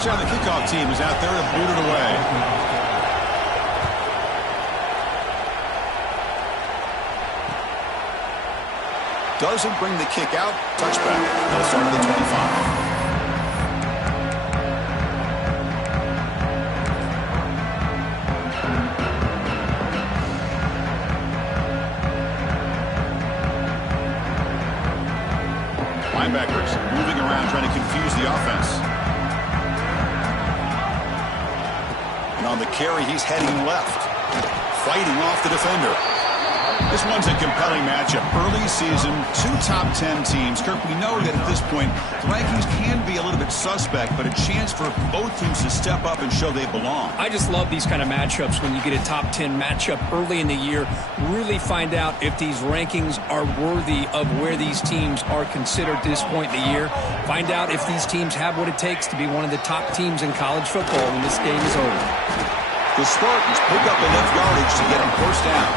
The kickoff team is out there to boot it away. Doesn't bring the kick out. Touchback. They'll start at the 25. Linebackers moving around trying to confuse the offense. And on the carry, he's heading left, fighting off the defender. This one's a compelling matchup. Early season, 2 top 10 teams. Kirk, we know that at this point, the rankings can be a little bit suspect, but a chance for both teams to step up and show they belong. I just love these kind of matchups when you get a top 10 matchup early in the year. Really find out if these rankings are worthy of where these teams are considered at this point in the year. Find out if these teams have what it takes to be one of the top teams in college football when this game is over. The Spartans pick up enough yardage to get him first down.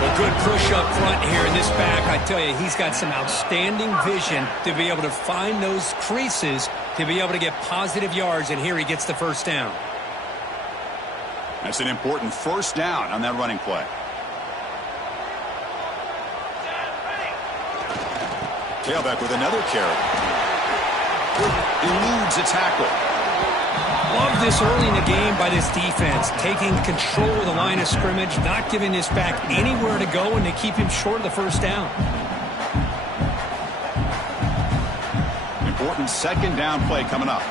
A good push up front here in this back. I tell you, he's got some outstanding vision to be able to find those creases to be able to get positive yards, and here he gets the first down. That's an important first down on that running play. Tailback with another carry. Eludes a tackle. Love this early in the game by this defense, taking control of the line of scrimmage, not giving this back anywhere to go, and to keep him short of the first down. Important second down play coming up.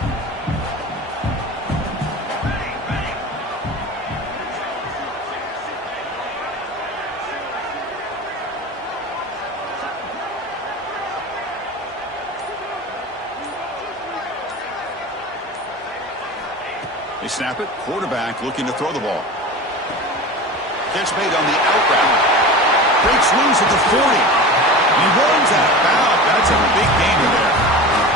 They snap it. Quarterback looking to throw the ball. Catch made on the out route. Breaks loose at the 40. And he runs out of bounds. That's a big gainer there.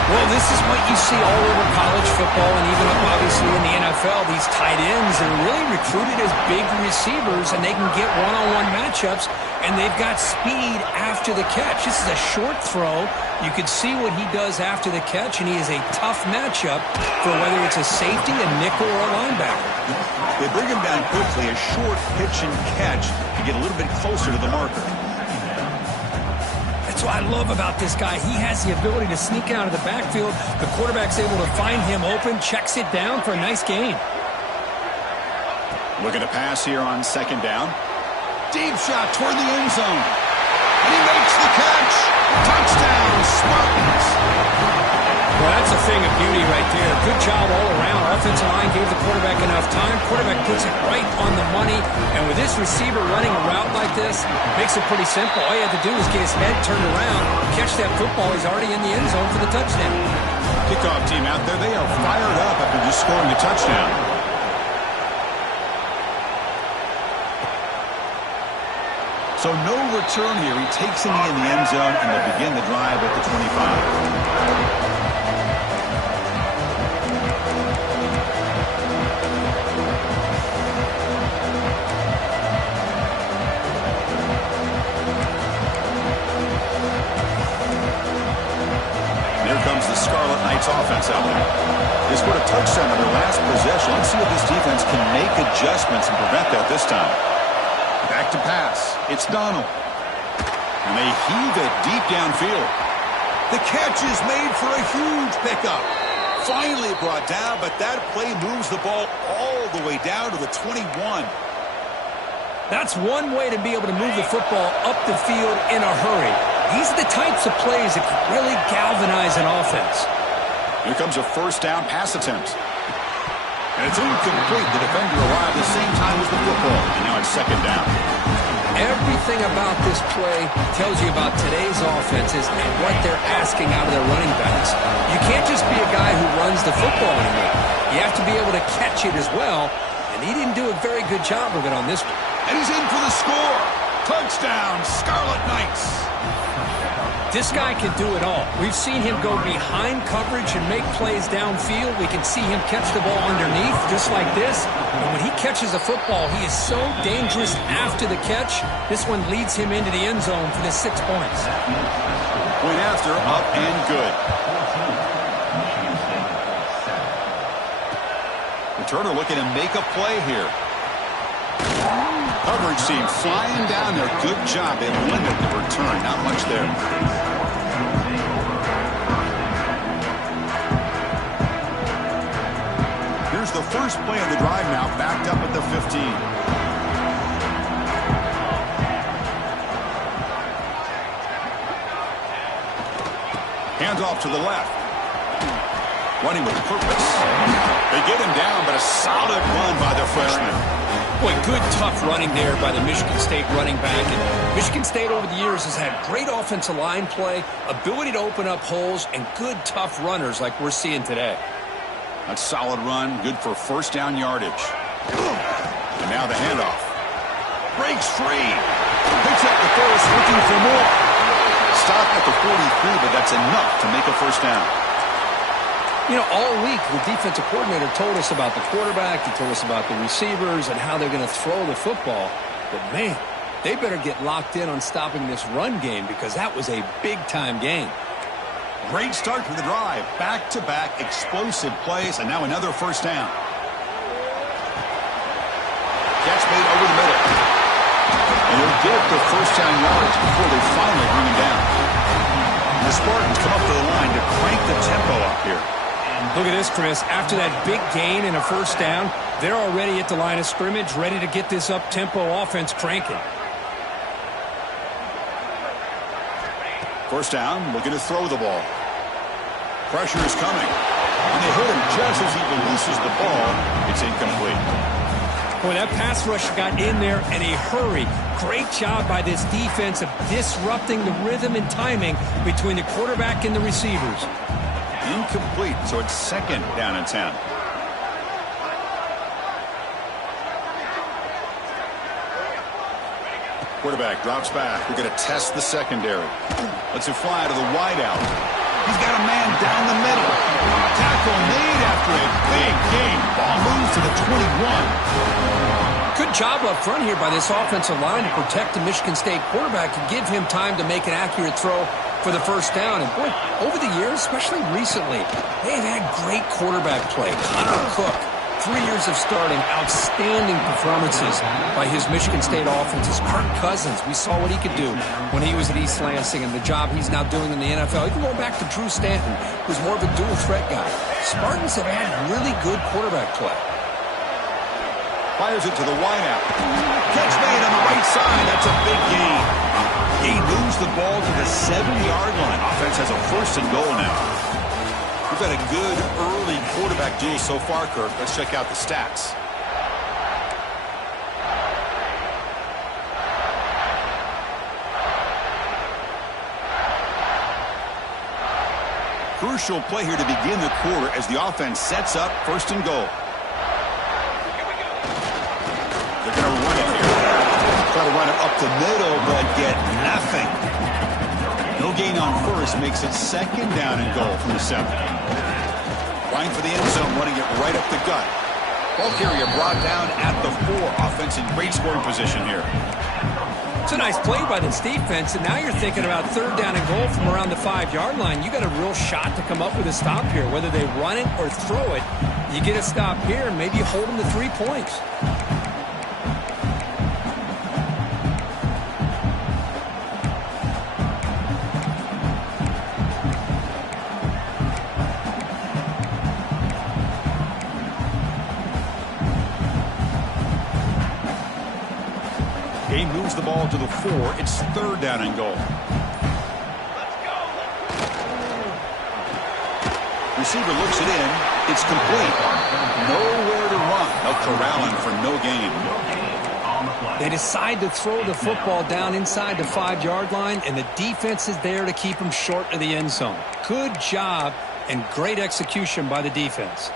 Well, this is what you see all over college football and even up obviously in the NFL. These tight ends are really recruited as big receivers, and they can get one-on-one matchups, and they've got speed after the catch. This is a short throw. You can see what he does after the catch, and he is a tough matchup for whether it's a safety, a nickel, or a linebacker. They bring him down quickly, a short pitch and catch to get a little bit closer to the marker. That's what I love about this guy. He has the ability to sneak out of the backfield. The quarterback's able to find him open, checks it down for a nice gain. Looking to pass here on second down. Deep shot toward the end zone. And he makes the catch. Touchdown, Spartans. Well, that's a thing of beauty right there. Good job all around. Offensive line gave the quarterback enough time. Quarterback puts it right on the money. And with this receiver running a route like this, makes it pretty simple. All you have to do is get his head turned around, catch that football. He's already in the end zone for the touchdown. Kickoff team out there, they are fired up after just scoring a touchdown. So no return here. He takes it in the end zone, and they begin the drive at the 25. Scarlet Knights offense out there. They scored a touchdown on their last possession. Let's see if this defense can make adjustments and prevent that this time. Back to pass. It's Donald. And they heave it deep downfield. The catch is made for a huge pickup. Finally brought down, but that play moves the ball all the way down to the 21. That's one way to be able to move the football up the field in a hurry. These are the types of plays that can really galvanize an offense. Here comes a first down pass attempt. And it's incomplete. The defender arrived the same time as the football. And now it's second down. Everything about this play tells you about today's offenses and what they're asking out of their running backs. You can't just be a guy who runs the football anymore. You have to be able to catch it as well. And he didn't do a very good job of it on this one. And he's in for the score. Touchdown, Scarlet Knights. This guy can do it all. We've seen him go behind coverage and make plays downfield. We can see him catch the ball underneath, just like this. And when he catches the football, he is so dangerous after the catch. This one leads him into the end zone for the 6 points. Point after, up and good. Returner looking to make a play here. Coverage team flying down there. Good job. They limit the return. Not much there. Here's the first play of the drive now, backed up at the 15. Hands off to the left. Running with purpose. They get him down, but a solid run by the freshman. Boy, good, tough running there by the Michigan State running back. And Michigan State over the years has had great offensive line play, ability to open up holes, and good, tough runners like we're seeing today. A solid run, good for first down yardage. And now the handoff. Breaks free. Picks up the first, looking for more. Stop at the 43, but that's enough to make a first down. You know, all week the defensive coordinator told us about the quarterback, he told us about the receivers and how they're going to throw the football. But, man, they better get locked in on stopping this run game because that was a big-time game. Great start to the drive. Back-to-back explosive plays, and now another first down. Catch made over the middle. And they'll get the first down yards before they finally bring him down. And the Spartans come up to the line to crank the tempo up here. Look at this, Chris. After that big gain and a first down, they're already at the line of scrimmage, ready to get this up-tempo offense cranking. First down, looking to throw the ball. Pressure is coming. And they hit him just as he releases the ball. It's incomplete. Boy, that pass rush got in there in a hurry. Great job by this defense of disrupting the rhythm and timing between the quarterback and the receivers. Incomplete, so it's second down and 10. Quarterback drops back. We're going to test the secondary. Lets it fly to the wideout. He's got a man down the middle. Tackle made after a big gain. Ball moves to the 21. Good job up front here by this offensive line to protect the Michigan State quarterback and give him time to make an accurate throw for the first down. And, boy, over the years, especially recently, they have had great quarterback play. Connor Cook, 3 years of starting, outstanding performances by his Michigan State offenses. Kirk Cousins, we saw what he could do when he was at East Lansing and the job he's now doing in the NFL. Even going back to Drew Stanton, who's more of a dual threat guy. Spartans have had really good quarterback play. Fires it to the wideout. Catch made on the right side. That's a big gain. He moves the ball to the 7-yard line. Offense has a first and goal now. We've had a good early quarterback duel so far, Kirk. Let's check out the stats. Crucial play here to begin the quarter as the offense sets up first and goal. They're going to run it here. Try to run it up the middle, but get nothing. No gain on first makes it second down and goal from the 7. Line for the end zone, running it right up the gut. Ball carrier brought down at the 4. Offense in great scoring position here. It's a nice play by this defense, and now you're thinking about third down and goal from around the 5-yard line. You got a real shot to come up with a stop here. Whether they run it or throw it, you get a stop here, and maybe you hold them to 3 points. He moves the ball to the 4. It's third down and goal. Receiver looks it in. It's complete. Nowhere to run. They'll corral him for no gain. They decide to throw the football down inside the 5-yard line, and the defense is there to keep them short of the end zone. Good job and great execution by the defense.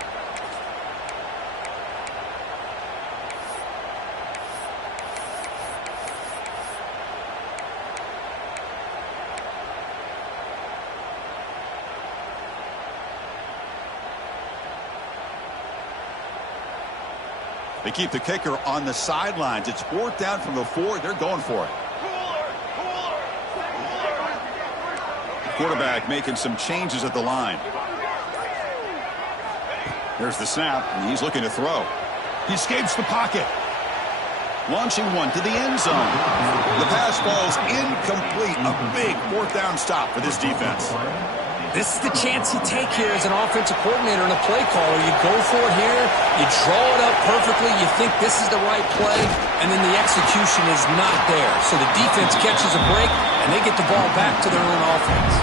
They keep the kicker on the sidelines. It's 4th down from the 4. They're going for it. Quarterback making some changes at the line. There's the snap, and he's looking to throw. He escapes the pocket. Launching one to the end zone. The pass falls incomplete. A big fourth down stop for this defense. This is the chance you take here as an offensive coordinator and a play caller. You go for it here. You draw it up perfectly. You think this is the right play, and then the execution is not there. So the defense catches a break, and they get the ball back to their own offense.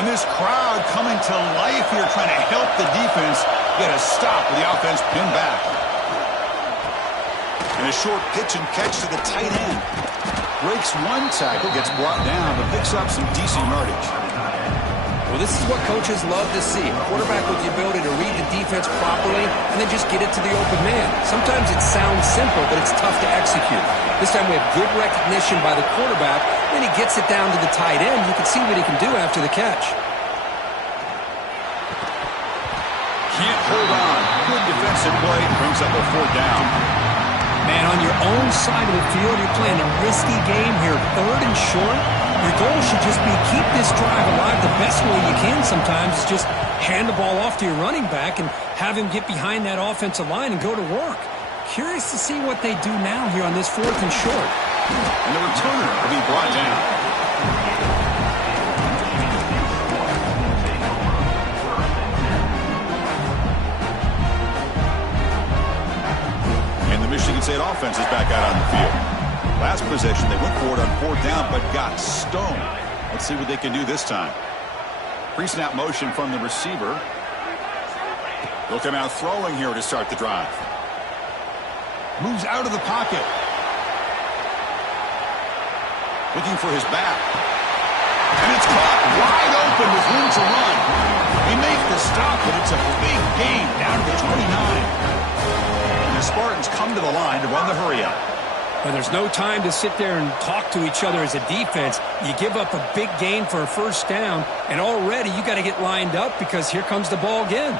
And this crowd coming to life here, trying to help the defense get a stop with the offense pinned back. And a short pitch and catch to the tight end. Breaks one tackle, gets brought down, but picks up some decent yardage. Well, this is what coaches love to see. A quarterback with the ability to read the defense properly and then just get it to the open man. Sometimes it sounds simple, but it's tough to execute. This time we have good recognition by the quarterback. Then he gets it down to the tight end. You can see what he can do after the catch. Can't hold on. Good defensive play. Brings up a fourth down. Man, on your own side of the field, you're playing a risky game here. 3rd and short. Your goal should just be keep this drive alive the best way you can sometimes. Is just hand the ball off to your running back and have him get behind that offensive line and go to work. Curious to see what they do now here on this 4th and short. And the returner will be brought down. And the Michigan State offense is back out on the field. Last possession, they went for it on 4th down, but got stoned. Let's see what they can do this time. Pre-snap motion from the receiver. They'll come out throwing here to start the drive. Moves out of the pocket. Looking for his back. And it's caught wide open with room to run. He makes the stop, but it's a big gain down to the 29. And the Spartans come to the line to run the hurry up. Well, there's no time to sit there and talk to each other as a defense. You give up a big gain for a 1st down, and already you got to get lined up because here comes the ball again.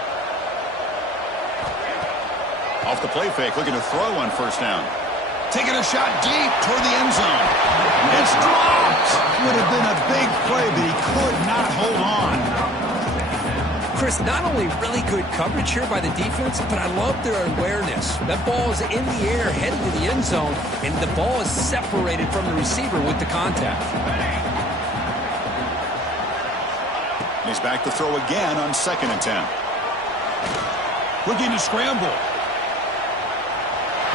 Off the play fake, looking to throw on 1st down. Taking a shot deep toward the end zone. It's dropped. Would have been a big play, but he could not hold on. Chris, not only really good coverage here by the defense, but I love their awareness. That ball is in the air, headed to the end zone, and the ball is separated from the receiver with the contact. He's back to throw again on 2nd and 10. Looking to scramble.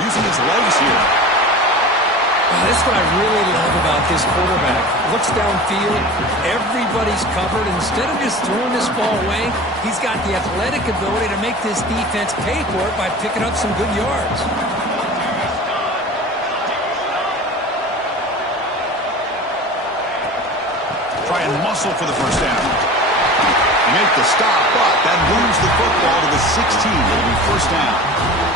Using his legs here. This is what I really love about this quarterback. Looks downfield, everybody's covered. Instead of just throwing this ball away, he's got the athletic ability to make this defense pay for it by picking up some good yards. Try and muscle for the 1st down. Make the stop, but that moves the football to the 16. It'll be 1st down.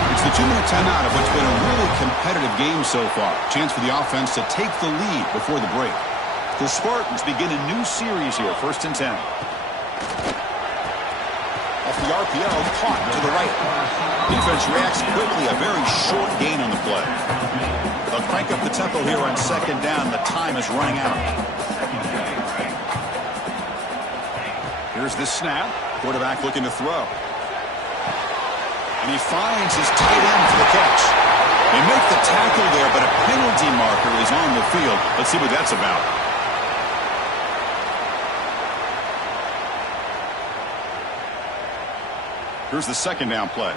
It's the 2-minute timeout of what's been a really competitive game so far. Chance for the offense to take the lead before the break. The Spartans begin a new series here, 1st and 10. Off the RPO, caught to the right. Defense reacts quickly, a very short gain on the play. They'll crank up the tempo here on 2nd down. The time is running out. Here's the snap. Quarterback looking to throw. And he finds his tight end for the catch. They make the tackle there, but a penalty marker is on the field. Let's see what that's about. Here's the 2nd down play.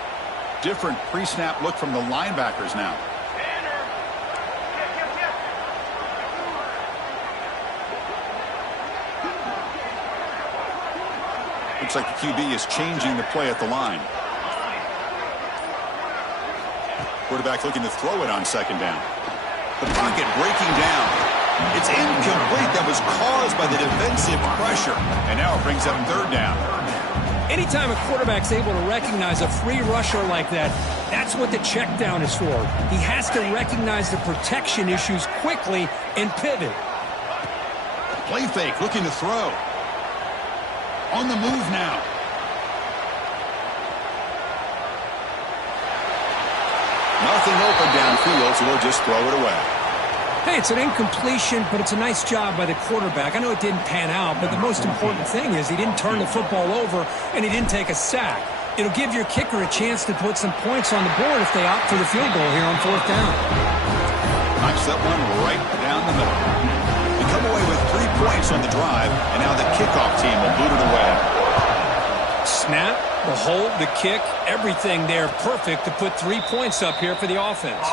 Different pre-snap look from the linebackers now. Looks like the QB is changing the play at the line. Quarterback looking to throw it on 2nd down. The pocket breaking down. It's incomplete. That was caused by the defensive pressure. And now it brings up 3rd down. Anytime a quarterback's able to recognize a free rusher like that, that's what the check down is for. He has to recognize the protection issues quickly and pivot. Play fake, looking to throw. On the move now. Nothing open downfield, so they'll just throw it away. Hey, it's an incompletion, but it's a nice job by the quarterback. I know it didn't pan out, but the most important thing is he didn't turn the football over and he didn't take a sack. It'll give your kicker a chance to put some points on the board if they opt for the field goal here on 4th down. Knocks that one right down the middle. They come away with 3 points on the drive, and now the kickoff team will boot it away. Snap, the hold, the kick, everything there perfect to put 3 points up here for the offense.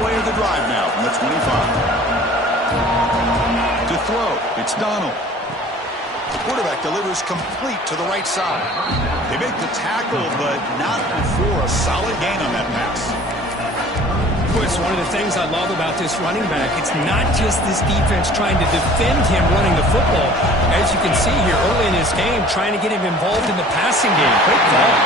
Play of the drive now from the 25. To throw, it's Donald. The quarterback delivers complete to the right side. They make the tackle, but not before a solid gain on that pass. It's one of the things I love about this running back. It's not just this defense trying to defend him running the football. As you can see here early in this game, trying to get him involved in the passing game. Great call.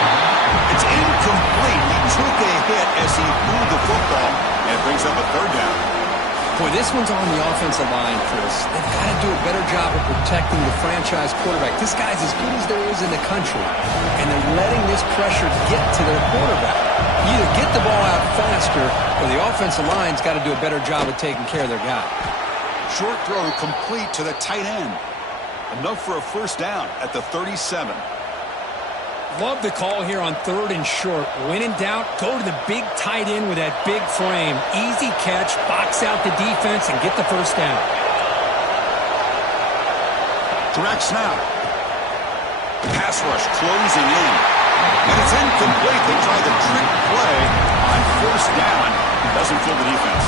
It's incomplete. He took a hit as he threw the football, and it brings up a 3rd down. Boy, this one's on the offensive line, Chris. They've got to do a better job of protecting the franchise quarterback. This guy's as good as there is in the country, and they're letting this pressure get to their quarterback. Either get the ball out faster, or the offensive line's got to do a better job of taking care of their guy. Short throw complete to the tight end. Enough for a 1st down at the 37. Love the call here on 3rd and short. When in doubt, go to the big tight end with that big frame. Easy catch, box out the defense, and get the 1st down. Direct snap. Pass rush closing in. And it's incomplete. They try the trick play on 1st down. Doesn't fool the defense.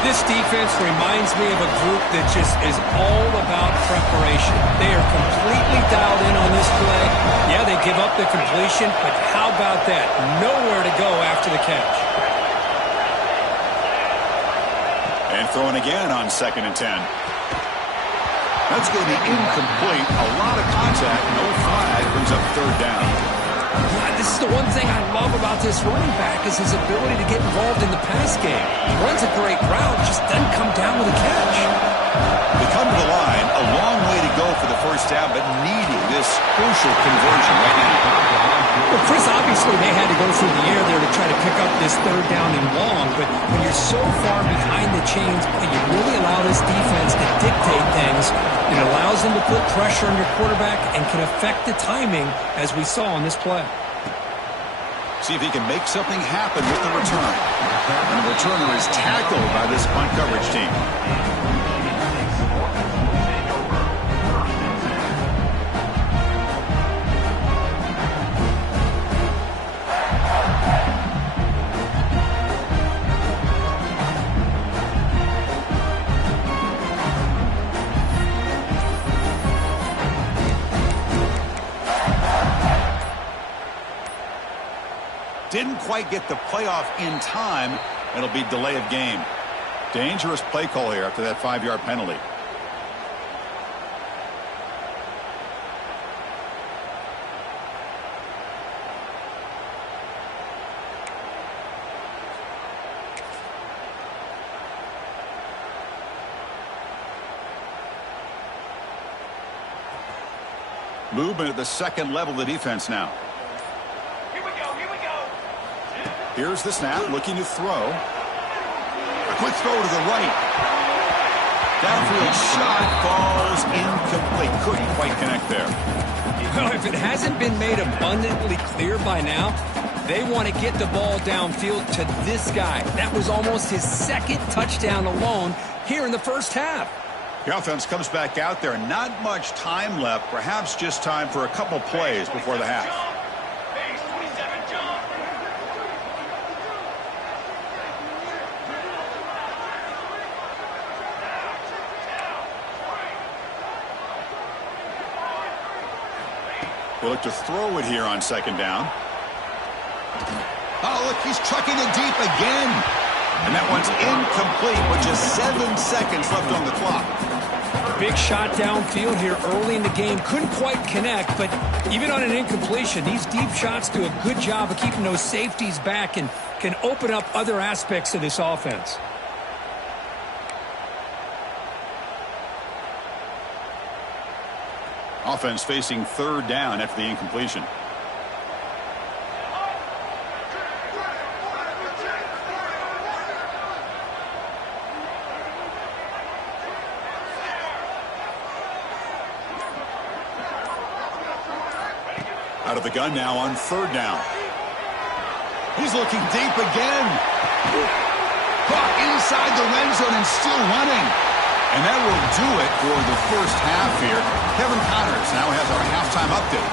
This defense reminds me of a group that just is all about preparation. They are completely dialed in on this play. Yeah, they give up the completion, but how about that? Nowhere to go after the catch. And throwing again on 2nd and 10. That's going to be incomplete. A lot of contact, no flag, brings up 3rd down. This is the one thing I love about this running back is his ability to get involved in the pass game. He runs a great route, just doesn't come down with a catch. They come to the line, a long way to go for the 1st down, but needing this crucial conversion right now. Well, Chris, obviously they had to go through the air there to try to pick up this 3rd down and long, but when you're so far behind the chains, you really allow this defense to dictate things. It allows them to put pressure on your quarterback and can affect the timing, as we saw on this play. See if he can make something happen with the return. And the returner is tackled by this punt coverage team. Didn't quite get the playoff in time. It'll be delay of game. Dangerous play call here after that 5-yard penalty. Movement at the 2nd level of the defense now. Here's the snap, looking to throw. A quick throw to the right. Downfield shot falls incomplete. Couldn't quite connect there. Well, if it hasn't been made abundantly clear by now, they want to get the ball downfield to this guy. That was almost his 2nd touchdown alone here in the 1st half. The offense comes back out there. Not much time left. Perhaps just time for a couple plays before the half. We'll look to throw it here on 2nd down. Oh, look, he's trucking it deep again. And that one's incomplete with just 7 seconds left on the clock. Big shot downfield here early in the game. Couldn't quite connect, but even on an incompletion, these deep shots do a good job of keeping those safeties back and can open up other aspects of this offense. Offense facing third down after the incompletion. Out of the gun now on third down. He's looking deep again. Caught inside the red zone and still running. And that will do it for the first half here. Kevin Connors now has our halftime update.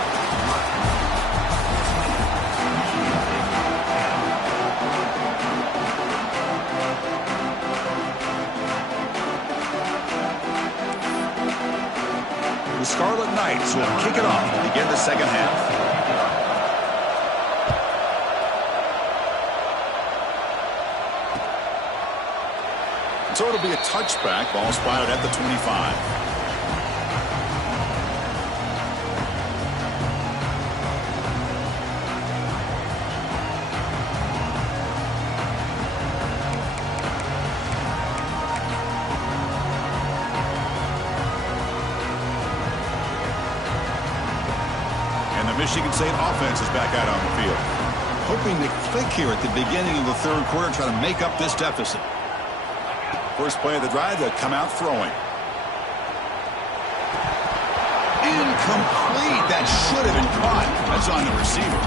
The Scarlet Knights will kick it off to begin the second half. So it'll be a touchback. Ball spotted at the 25. And the Michigan State offense is back out on the field. Hoping to click here at the beginning of the third quarter, try to make up this deficit. First play of the drive, they'll come out throwing. Incomplete. That should have been caught. That's on the receiver.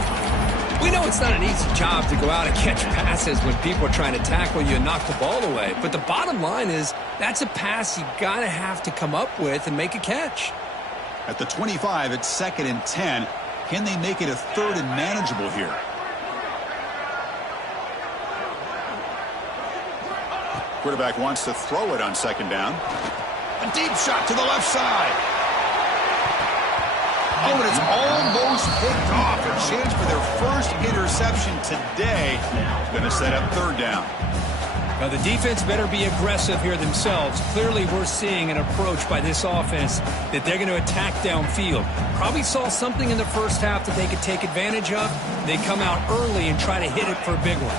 We know it's not an easy job to go out and catch passes when people are trying to tackle you and knock the ball away. But the bottom line is that's a pass you got to have to come up with and make a catch. At the 25, it's 2nd and 10. Can they make it a third and manageable here? Quarterback wants to throw it on second down. A deep shot to the left side. Oh, and it's almost picked off. A chance for their first interception today. Going to set up third down. Now the defense better be aggressive here themselves. Clearly we're seeing an approach by this offense that they're going to attack downfield. Probably saw something in the first half that they could take advantage of. They come out early and try to hit it for a big one.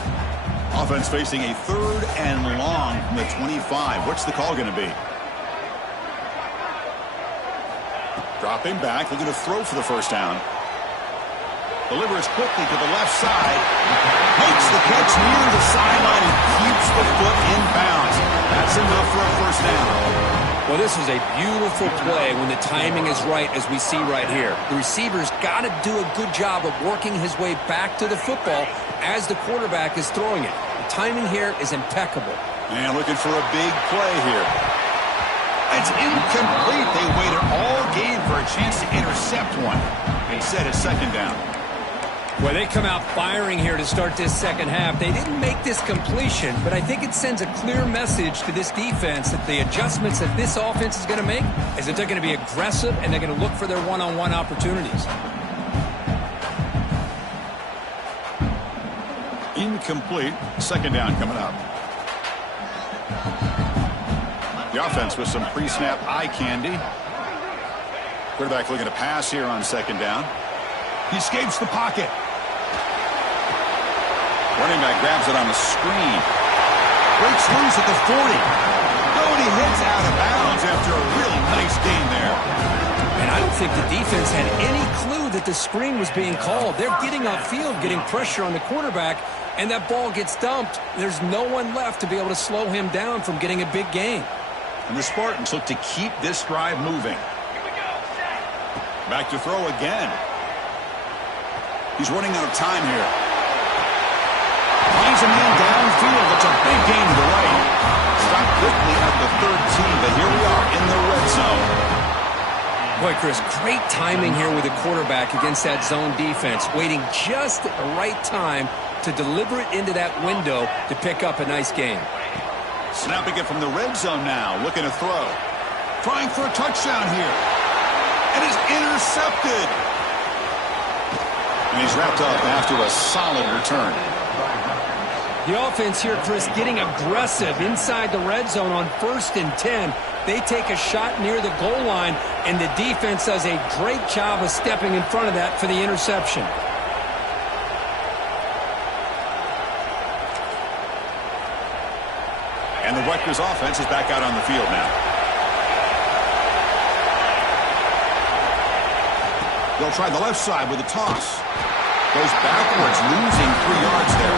Offense facing a third and long from the 25. What's the call going to be? Dropping back, looking to throw for the first down. Delivers quickly to the left side. Makes the catch near the sideline and keeps the foot in bounds. That's enough for a first down. Well, this is a beautiful play when the timing is right, as we see right here. The receiver's got to do a good job of working his way back to the football as the quarterback is throwing it. The timing here is impeccable. And looking for a big play here. It's incomplete. They waited all game for a chance to intercept one. Instead, it's second down. Well, they come out firing here to start this second half. They didn't make this completion, but I think it sends a clear message to this defense that the adjustments that this offense is going to make is that they're going to be aggressive and they're going to look for their one-on-one opportunities. Incomplete. Second down coming up. The offense with some pre-snap eye candy. Quarterback looking to pass here on second down. He escapes the pocket. Running back grabs it on the screen. Breaks loose at the 40. Oh, and he hits out of bounds after a really nice gain there. And I don't think the defense had any clue that the screen was being called. They're getting upfield, getting pressure on the quarterback, and that ball gets dumped. There's no one left to be able to slow him down from getting a big gain. And the Spartans look to keep this drive moving. Back to throw again. He's running out of time here. Finds a man downfield. That's a big gain to the right. Stopped quickly at the 13, but here we are in the red zone. Boy, Chris, great timing here with the quarterback against that zone defense, waiting just at the right time to deliver it into that window to pick up a nice gain. Snapping it from the red zone now, looking to throw. Trying for a touchdown here. And is intercepted. And he's wrapped up after a solid return. The offense here, Chris, getting aggressive inside the red zone on 1st and 10. They take a shot near the goal line, and the defense does a great job of stepping in front of that for the interception. And the Rutgers offense is back out on the field now. They'll try the left side with a toss. Goes backwards, losing 3 yards there.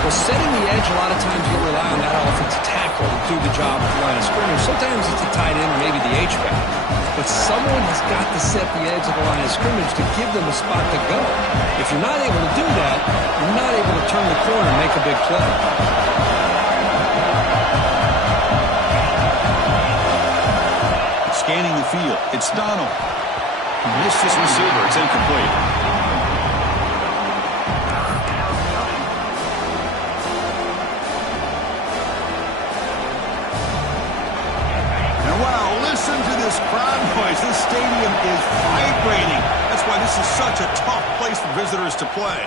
Well, setting the edge, a lot of times you'll rely on that offensive tackle to do the job at the line of scrimmage. Sometimes it's a tight end or maybe the H-back. But someone has got to set the edge of the line of scrimmage to give them a spot to go. If you're not able to do that, you're not able to turn the corner and make a big play. Scanning the field. It's Donald. Missed his receiver. It's incomplete. And wow, listen to this crowd noise. This stadium is vibrating. That's why this is such a tough place for visitors to play.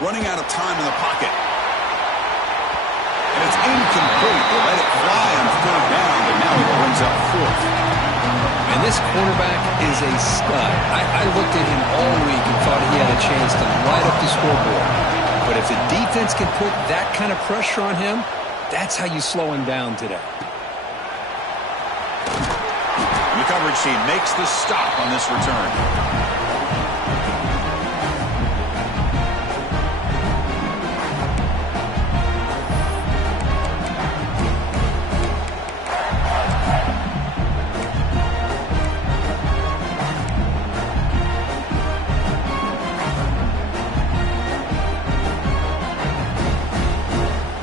Running out of time in the pocket. And it's incomplete. They let it fly on 3rd down, but now it brings up 4th. And this cornerback is a stud. I looked at him all week and thought he had a chance to light up the scoreboard. But if the defense can put that kind of pressure on him, that's how you slow him down today. And the coverage team makes the stop on this return.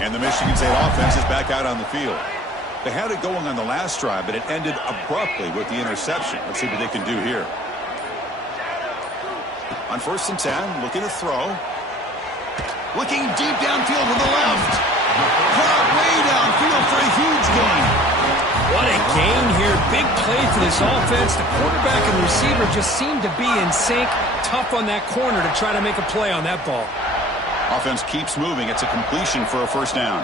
And the Michigan State offense is back out on the field. They had it going on the last drive, but it ended abruptly with the interception. Let's see what they can do here. On 1st and 10, looking to throw. Looking deep downfield to the left. Caught way downfield for a huge gain. What a gain here. Big play for this offense. The quarterback and receiver just seem to be in sync. Tough on that corner to try to make a play on that ball. Offense keeps moving. It's a completion for a 1st down.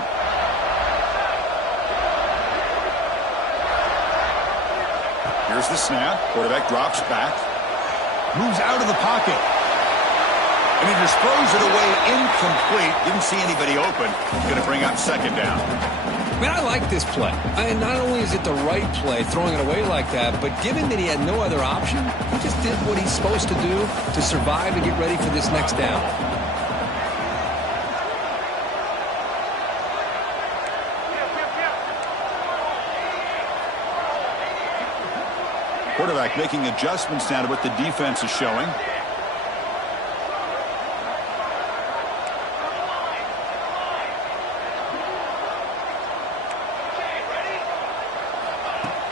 Here's the snap. Quarterback drops back. Moves out of the pocket. And he just throws it away incomplete. Didn't see anybody open. Going to bring up 2nd down. Man, I like this play. Not only is it the right play, throwing it away like that, but given that he had no other option, he just did what he's supposed to do to survive and get ready for this next down. Quarterback making adjustments now to what the defense is showing.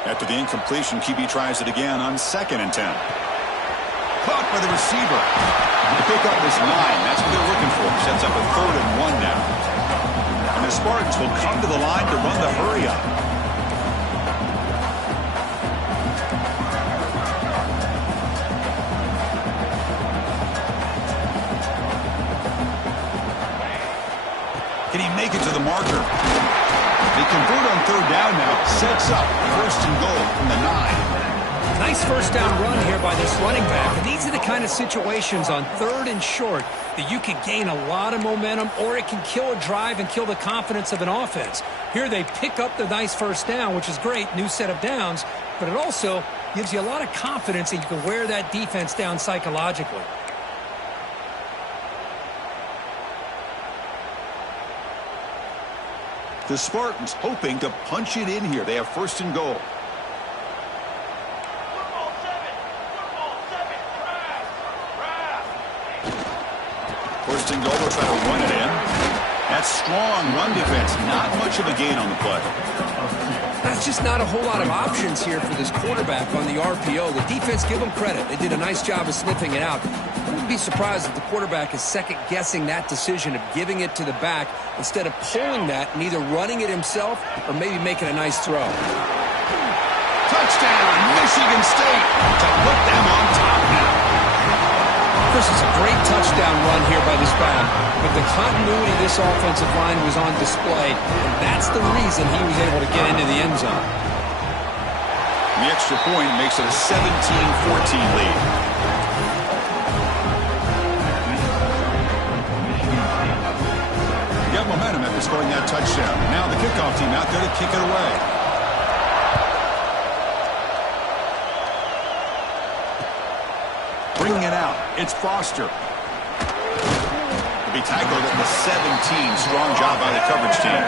After the incompletion, QB tries it again on 2nd and 10. Caught by the receiver. The pickup is 9. That's what they're looking for. Sets up a 3rd and 1 now. And the Spartans will come to the line to run the hurry up. Can he make it to the marker? They convert on 3rd down now. Sets up 1st and goal from the 9. Nice 1st down run here by this running back. And these are the kind of situations on 3rd and short that you can gain a lot of momentum, or it can kill a drive and kill the confidence of an offense. Here they pick up the nice 1st down, which is great, new set of downs, but it also gives you a lot of confidence that you can wear that defense down psychologically. The Spartans hoping to punch it in here. They have 1st and goal. First and goal, they'll try to run it in. That's strong run defense. Not much of a gain on the play. That's just not a whole lot of options here for this quarterback on the RPO. The defense, give them credit. They did a nice job of sniffing it out. I wouldn't be surprised if the quarterback is second-guessing that decision of giving it to the back instead of pulling that and either running it himself or maybe making a nice throw. Touchdown, Michigan State, to put them on top now. Chris, it's a great touchdown run here by this back, but the continuity of this offensive line was on display, and that's the reason he was able to get into the end zone. The extra point makes it a 17-14 lead. You got momentum after scoring that touchdown. Now the kickoff team out there to kick it away. Bringing it out, it's Foster. He'll be tackled at the 17. Strong job by the coverage team.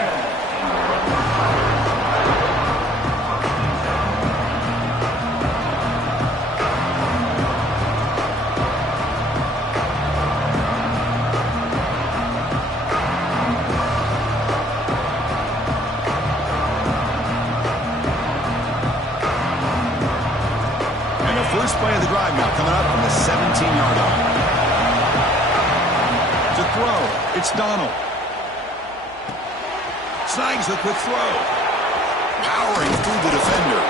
First play of the drive now coming up from the 17-yard line. To throw, it's Donald. Snags the quick throw. Powering through the defender.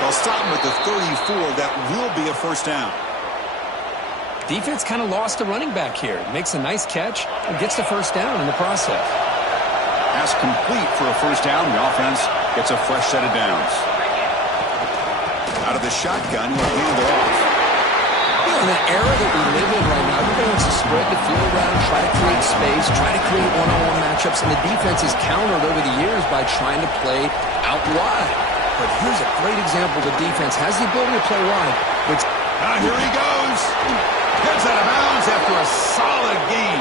They'll stop him at the 34. That will be a first down. Defense kind of lost the running back here. Makes a nice catch and gets the first down in the process. Pass complete for a first down. The offense gets a fresh set of downs. Out of the shotgun, he'll hand it off. In the era that we live in right now, everybody wants to spread the field around, try to create space, try to create one-on-one matchups, and the defense is countered over the years by trying to play out wide. But here's a great example. The defense has the ability to play wide. But here he goes. Gets out of bounds after a solid gain.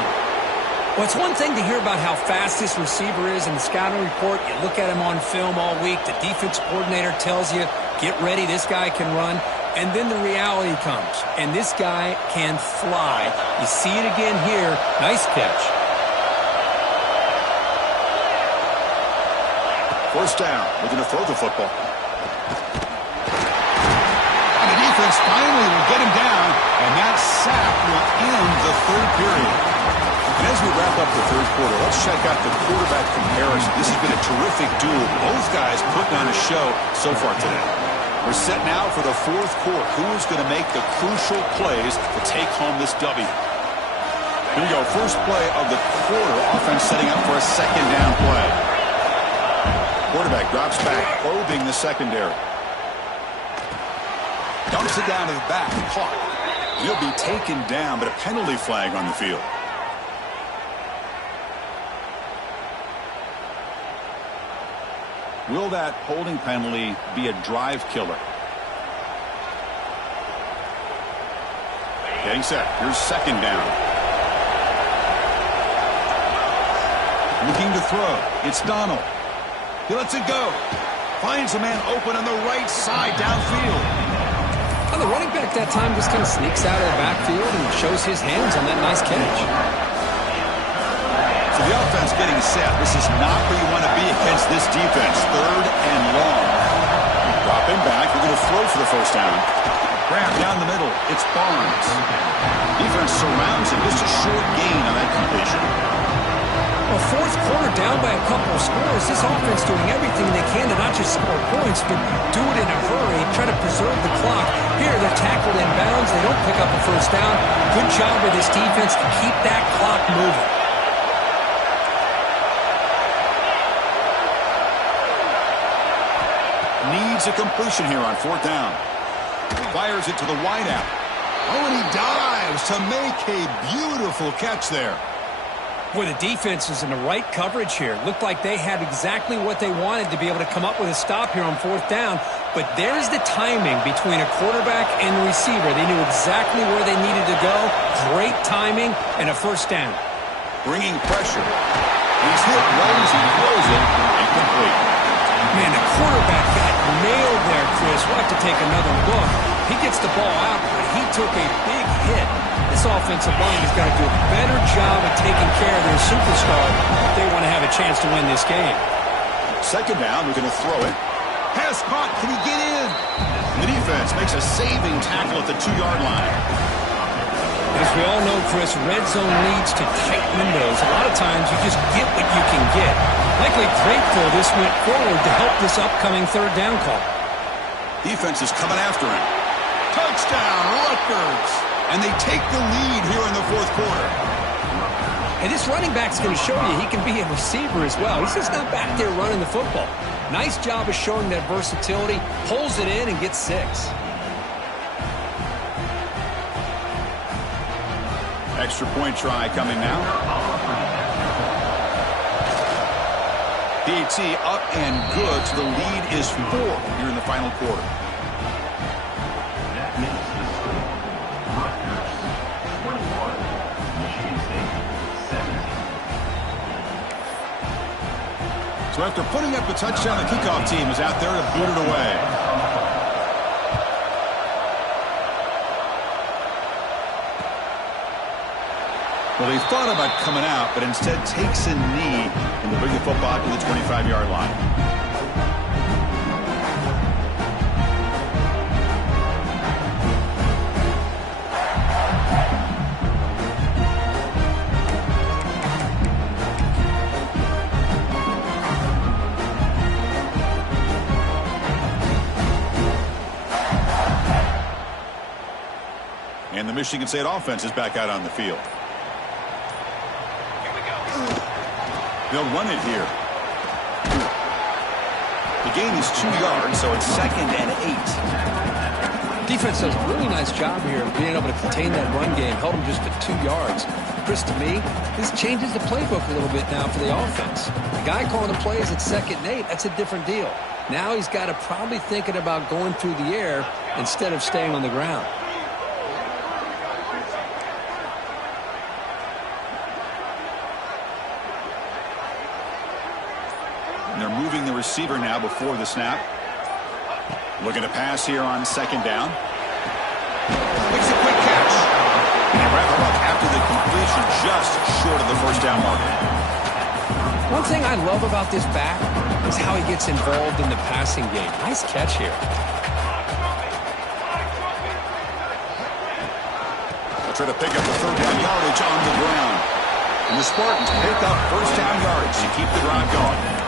well, it's one thing to hear about how fast this receiver is in the scouting report. You look at him on film all week. The defense coordinator tells you, get ready, this guy can run. And then the reality comes, and this guy can fly. You see it again here. Nice catch. First down. We're going to throw the football. And the defense finally will get him down, and that sack will end the third period. And as we wrap up the third quarter, let's check out the quarterback comparison. This has been a terrific duel. Both guys putting on a show so far today. We're set now for the fourth quarter. Who is going to make the crucial plays to take home this W? Here we go. First play of the quarter. Offense setting up for a second down play. Quarterback drops back, probing the secondary. Dumps it down to the back. Caught. He'll be taken down, but a penalty flag on the field. Will that holding penalty be a drive killer? Getting set. Here's second down. Looking to throw. It's Donald. He lets it go. Finds a man open on the right side downfield. Well, the running back that time just kind of sneaks out of the backfield and shows his hands on that nice catch. So the offense getting set. This is not where you want to be against this defense. Third and long. Drop him back. We're going to throw for the first down. Grab down the middle. It's Barnes. Defense surrounds him. Just a short gain on that completion. Well, fourth quarter down by a couple of scores. This offense doing everything they can to not just score points, but do it in a hurry, try to preserve the clock. Here, they're tackled in bounds. They don't pick up a first down. Good job by this defense to keep that clock moving. Needs a completion here on fourth down. Fires it to the wideout. Oh, and he dives to make a beautiful catch there. Boy, the defense is in the right coverage here. Looked like they had exactly what they wanted to be able to come up with a stop here on fourth down. But there's the timing between a quarterback and the receiver. They knew exactly where they needed to go. Great timing and a first down. Bringing pressure. He's hit, runs, he throws it, incomplete. Man, the quarterback got nailed there, Chris. We'll have to take another look. He gets the ball out, but he took a big hit. This offensive line has got to do a better job of taking care of their superstar if they want to have a chance to win this game. Second down, we're going to throw it. Pass caught. Can he get in? The defense makes a saving tackle at the 2-yard line. As we all know, Chris, red zone leads to tight windows. A lot of times you just get what you can get. Likely grateful this went forward to help this upcoming third down call. Defense is coming after him. Touchdown, Rutgers. And they take the lead here in the fourth quarter. And this running back's going to show you he can be a receiver as well. He's just not back there running the football. Nice job of showing that versatility. Pulls it in and gets 6. Extra point try coming now. PAT up and good, so the lead is 4 here in the final quarter. So after putting up a touchdown, the kickoff team is out there to boot it away. Well, they thought about coming out, but instead takes a knee and they bring the football to the 25-yard line. And the Michigan State offense is back out on the field. They'll run it here. The gain is 2 yards, so it's 2nd and 8. Defense does a really nice job here of being able to contain that run game, held them just to 2 yards. Chris, to me, this changes the playbook a little bit now for the offense. The guy calling the plays at 2nd and 8, that's a different deal. Now he's got to probably thinking about going through the air instead of staying on the ground. They're moving the receiver now before the snap. Looking to pass here on 2nd down. Makes a quick catch. And they wrap it up after the completion, just short of the first down marker. One thing I love about this back is how he gets involved in the passing game. Nice catch here. They'll try to pick up the 3rd down yardage on the ground. And the Spartans pick up 1st down yardage to keep the drive going.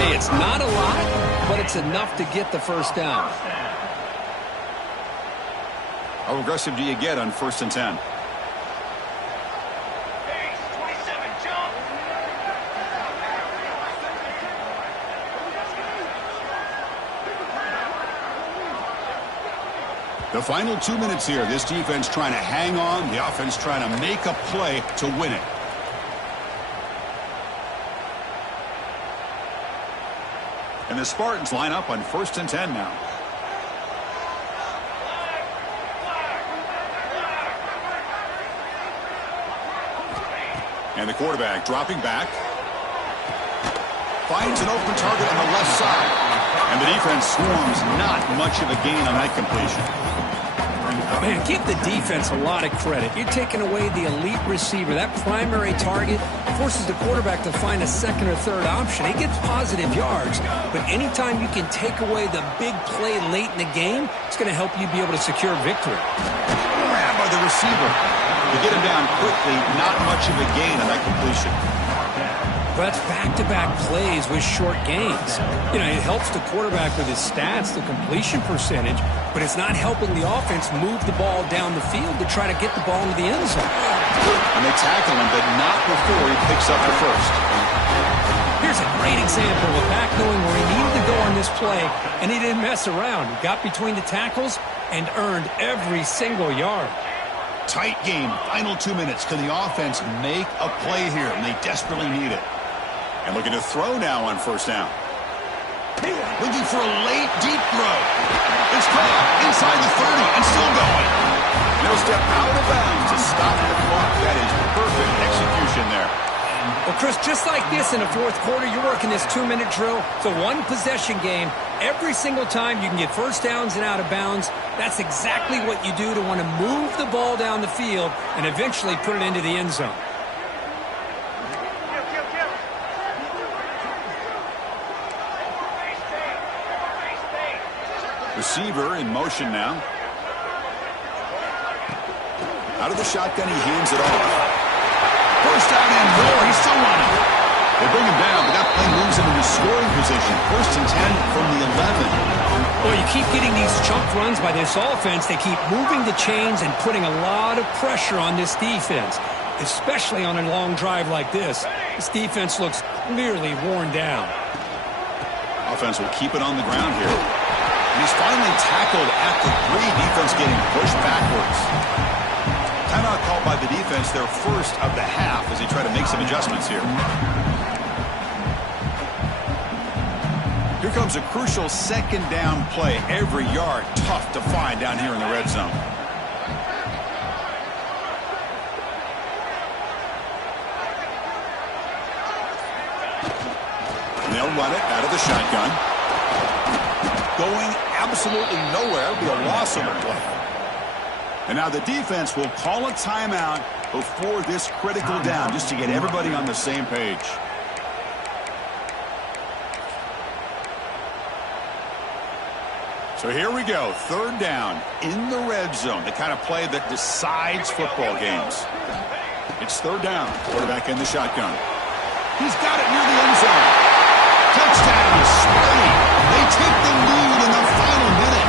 Hey, it's not a lot, but it's enough to get the 1st down. How aggressive do you get on 1st and 10? The final 2 minutes here. This defense trying to hang on. The offense trying to make a play to win it. And the Spartans line up on 1st and 10 now. And the quarterback dropping back. Finds an open target on the left side. And the defense swarms. Not much of a gain on that completion. Man, give the defense a lot of credit. You're taking away the elite receiver. That primary target forces the quarterback to find a 2nd or 3rd option. He gets positive yards, but anytime you can take away the big play late in the game, it's going to help you be able to secure victory. Grab by the receiver. To get him down quickly, not much of a gain on that completion. But that's back-to-back plays with short gains. You know, it helps the quarterback with his stats, the completion percentage, but it's not helping the offense move the ball down the field to try to get the ball into the end zone. And they tackle him, but not before he picks up the 1st. Here's a great example of a back knowing where he needed to go on this play, and he didn't mess around. He got between the tackles and earned every single yard. Tight game, final 2 minutes. Can the offense make a play here? And they desperately need it. And looking to throw now on 1st down. Looking for a late, deep throw. It's caught inside the 30 and still going. No step out of bounds to stop the clock. That is perfect execution there. Well, Chris, just like this in the 4th quarter, you're working this 2-minute drill. It's a one-possession game. Every single time you can get 1st downs and out of bounds. That's exactly what you do to want to move the ball down the field and eventually put it into the end zone. Receiver in motion now. Out of the shotgun, he hands it off. 1st down and more. He's still running. They bring him down, but that play moves him into scoring position. 1st and 10 from the 11. Well, you keep getting these chunk runs by this offense. They keep moving the chains and putting a lot of pressure on this defense, especially on a long drive like this. This defense looks clearly worn down. Offense will keep it on the ground here. And he's finally tackled at the 3. Defense getting pushed backwards. Timeout called by the defense, their first of the half, as they try to make some adjustments here. Here comes a crucial 2nd down play. Every yard tough to find down here in the red zone. And they'll run it out of the shotgun. Going absolutely nowhere. It'll be a loss of a play. And now the defense will call a timeout before this critical down, just to get everybody on the same page. So here we go, 3rd down in the red zone, the kind of play that decides football games. It's 3rd down, quarterback in the shotgun. He's got it near the end zone. Touchdown, Sparty. They take the lead in the final minute.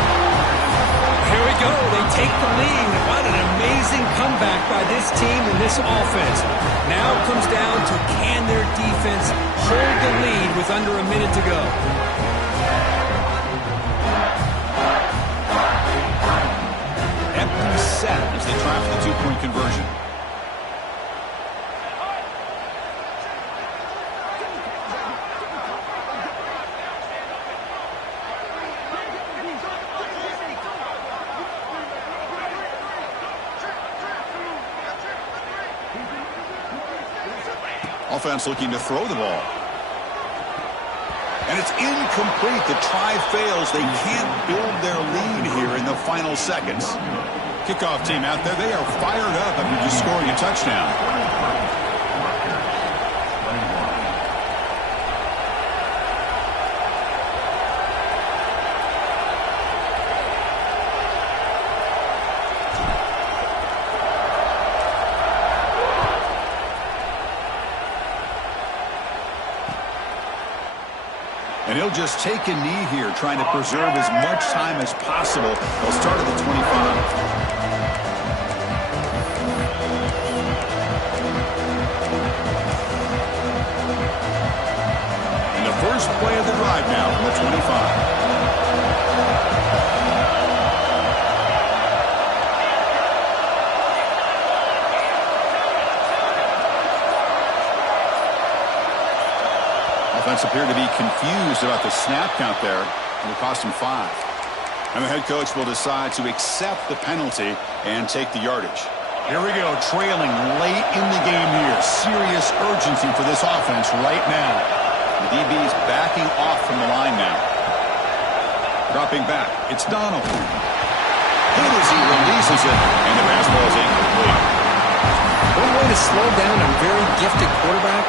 Here we go. They take the lead. What an amazing comeback by this team and this offense. Now it comes down to, can their defense hold the lead with under a minute to go? Empty set as they try for the 2-point conversion. Offense looking to throw the ball. And it's incomplete. The try fails. They can't build their lead here in the final seconds. Kickoff team out there. They are fired up after just scoring a touchdown. And he'll just take a knee here, trying to preserve as much time as possible. They'll start at the 25. And the first play of the drive now from the 25. Offense appeared to be confused about the snap count there, and it cost him 5. And the head coach will decide to accept the penalty and take the yardage. Here we go, trailing late in the game here. Serious urgency for this offense right now. The DB's backing off from the line now. Dropping back, it's Donald. Hit as he releases it, and the pass ball is incomplete. One way to slow down a very gifted quarterback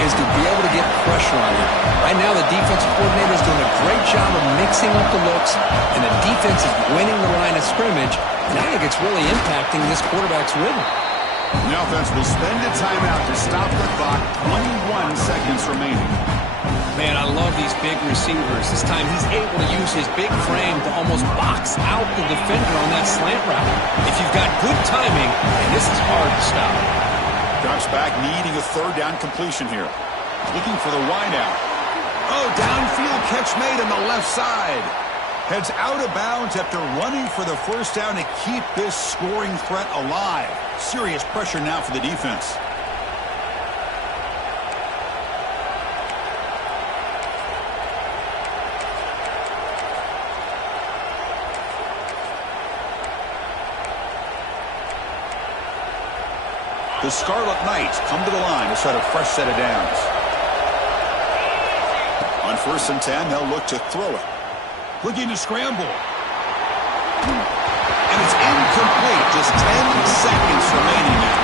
is to be able to get pressure on him. Right now, the defensive coordinator is doing a great job of mixing up the looks, and the defense is winning the line of scrimmage. And I think it's really impacting this quarterback's rhythm. The offense will spend a timeout to stop the clock. 21 seconds remaining. Man, I love these big receivers. This time he's able to use his big frame to almost box out the defender on that slant route. If you've got good timing, and this is hard to stop. Drops back, needing a 3rd down completion here. Looking for the wideout. Oh, downfield catch made on the left side. Heads out of bounds after running for the 1st down to keep this scoring threat alive. Serious pressure now for the defense. The Scarlet Knights come to the line to set a fresh set of downs. On 1st and 10, they'll look to throw it. Looking to scramble. And it's incomplete. Just 10 seconds remaining now.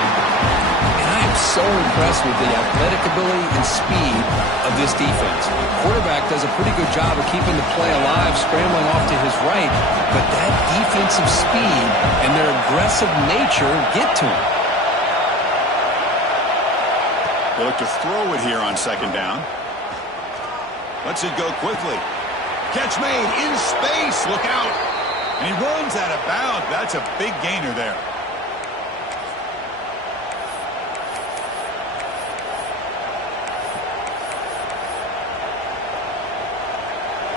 And I am so impressed with the athletic ability and speed of this defense. The quarterback does a pretty good job of keeping the play alive, scrambling off to his right. But that defensive speed and their aggressive nature get to him. They look to throw it here on second down. Lets it go quickly. Catch made in space. Look out. And he runs out of bounds. That's a big gainer there.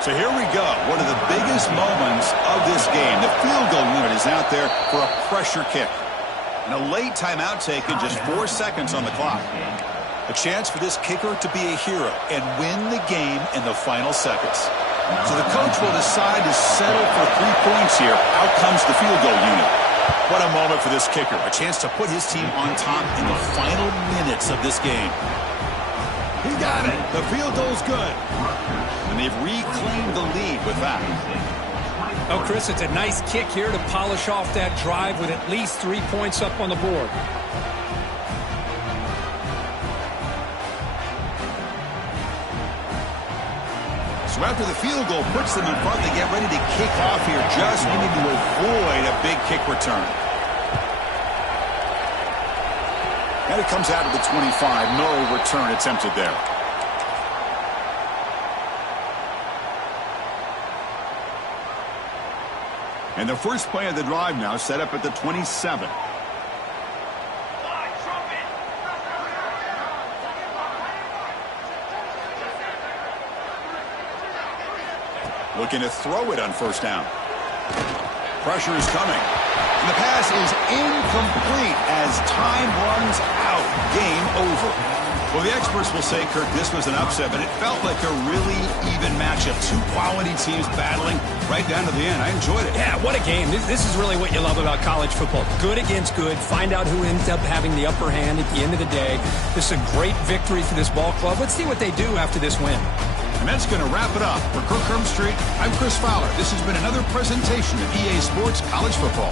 So here we go. One of the biggest moments of this game. The field goal unit is out there for a pressure kick. And a late timeout taken, just 4 seconds on the clock. A chance for this kicker to be a hero and win the game in the final seconds. So the coach will decide to settle for 3 points here. Out comes the field goal unit. What a moment for this kicker. A chance to put his team on top in the final minutes of this game. He got it. The field goal's good. And they've reclaimed the lead with that. Oh, Chris, it's a nice kick here to polish off that drive with at least 3 points up on the board. So after the field goal puts them in front, they get ready to kick off here, just needing to avoid a big kick return. And it comes out of the 25. No return attempted there. And the first play of the drive now set up at the 27. Looking to throw it on first down. Pressure is coming. And the pass is incomplete as time runs out. Game over. Well, the experts will say, Kirk, this was an upset, but it felt like a really even matchup. 2 quality teams battling right down to the end. I enjoyed it. Yeah, what a game. This is really what you love about college football. Good against good. Find out who ends up having the upper hand at the end of the day. This is a great victory for this ball club. Let's see what they do after this win. And that's going to wrap it up. For Kirk Street, I'm Chris Fowler. This has been another presentation of EA Sports College Football.